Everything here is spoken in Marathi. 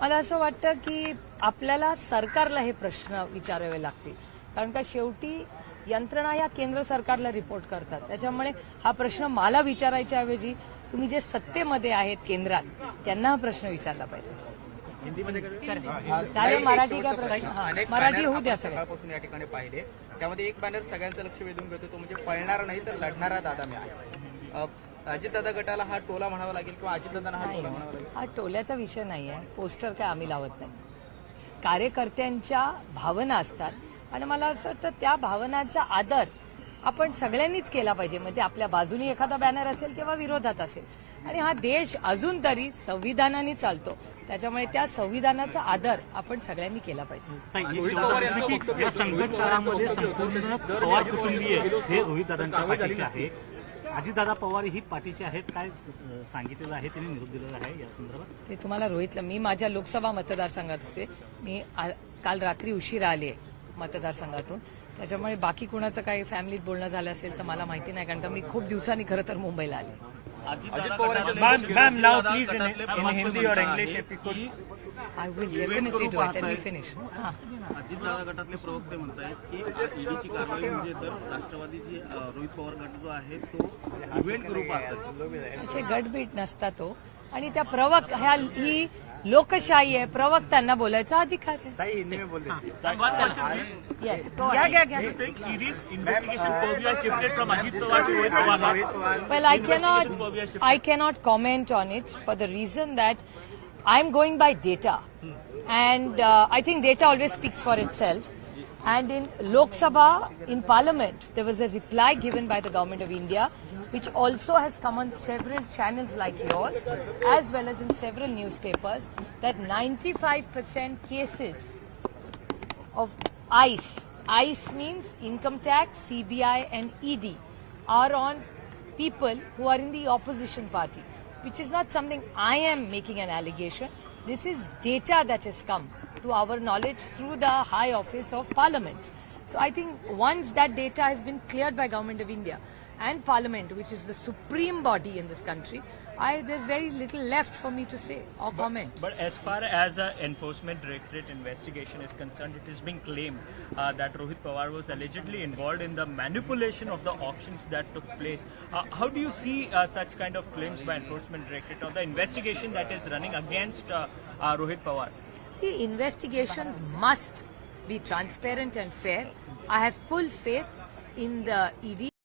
मला असं वाटतं की आपल्याला सरकारला हे प्रश्न विचारावे लागतील. कारण का शेवटी यंत्रणा या केंद्र सरकारला रिपोर्ट करतात. त्याच्यामुळे हा प्रश्न मला विचारायच्या ऐवजी तुम्ही जे सत्तेमध्ये आहेत केंद्रात त्यांना हा प्रश्न विचारला पाहिजे. चालेल मराठी काय प्रश्न. मराठी होऊ द्या आपण सगळ्या. सकाळपासून या ठिकाणी पाहिले. त्यामध्ये एक बॅनर सगळ्यांचं लक्ष वेधून घेतो तो म्हणजे पळणार नाही तर लढणारा दादा मी आहे. अजितदादा गटाला हा टोला म्हणावा लागेल किंवा अजितदादांना हा टोला म्हणावा लागेल? हा टोल्याचा विषय नाही आहे पोस्टर काय आम्ही लावत नाही. कार्यकर्त्यांच्या भावना असतात. आणि मला असं वाटतं त्या भावनांचा आदर आपण सगळ्यांनीच केला पाहिजे. म्हणजे आपल्या बाजूनी एखादा बॅनर असेल किंवा विरोधात असेल. आणि हा देश अजून तरी संविधानाने चालतो. त्याच्यामुळे त्या संविधानाचा आदर आपण सगळ्यांनी केला पाहिजे. पवार अजितदादा पवार ही पाठीशी आहेत काय सांगितलेलं आहे त्यांनी निरोप दिलेला आहे या संदर्भात? ते तुम्हाला रोहितला मी माझ्या लोकसभा मतदारसंघात होते. मी आ- काल रात्री उशिरा आले मतदारसंघातून. त्याच्यामुळे बाकी कुणाचं काही फॅमिलीत बोलणं झालं असेल तर मला माहिती नाही कारण का मी खूप दिवसांनी खरं तर मुंबईला आले. Ma'am, ma'am, now दादा please in- गटातले in Hindi or आहेत. English if you could- will definitely do it me finish हां. अजितदादा गटातले प्रवक्ते म्हणतायत की ईडीची कारवाई म्हणजे तर राष्ट्रवादीची अ, रोहित पवार गट जो आहे तो इव्हेंट करू पाहतात असे गटबीट नसता तो. आणि त्या प्रवक् ह्या ही लोकशाही आहे प्रवक्त्यांना बोलायचा अधिकार आहे yes ED's investigation purview has shifted from Ajit Pawar to Rohit Pawar. Well, I cannot, I cannot comment on it for the reason that I'm going by data. And uh, I think data always speaks for itself. And in Lok Sabha, in Parliament, there was a reply given by the Government of India, which also has come on several channels like yours, as well as in several newspapers, that 95% cases of ICE. ICE means income tax, CBI, and ED are on people who are in the opposition party, which is not something I am making an allegation. This is data that has come to our knowledge through the High Office of Parliament. So I think once that data has been cleared by Government of India and Parliament, which is the supreme body in this country, I, there's very little left for me to say or comment. But as far as uh, enforcement directorate investigation is concerned, it is being claimed uh, that Rohit Pawar was allegedly involved in the manipulation of the auctions that took place. Uh, how do you see uh, such kind of claims by enforcement directorate or the investigation that is running against uh, uh, Rohit Pawar? See, investigations must be transparent and fair. I have full faith in the ED.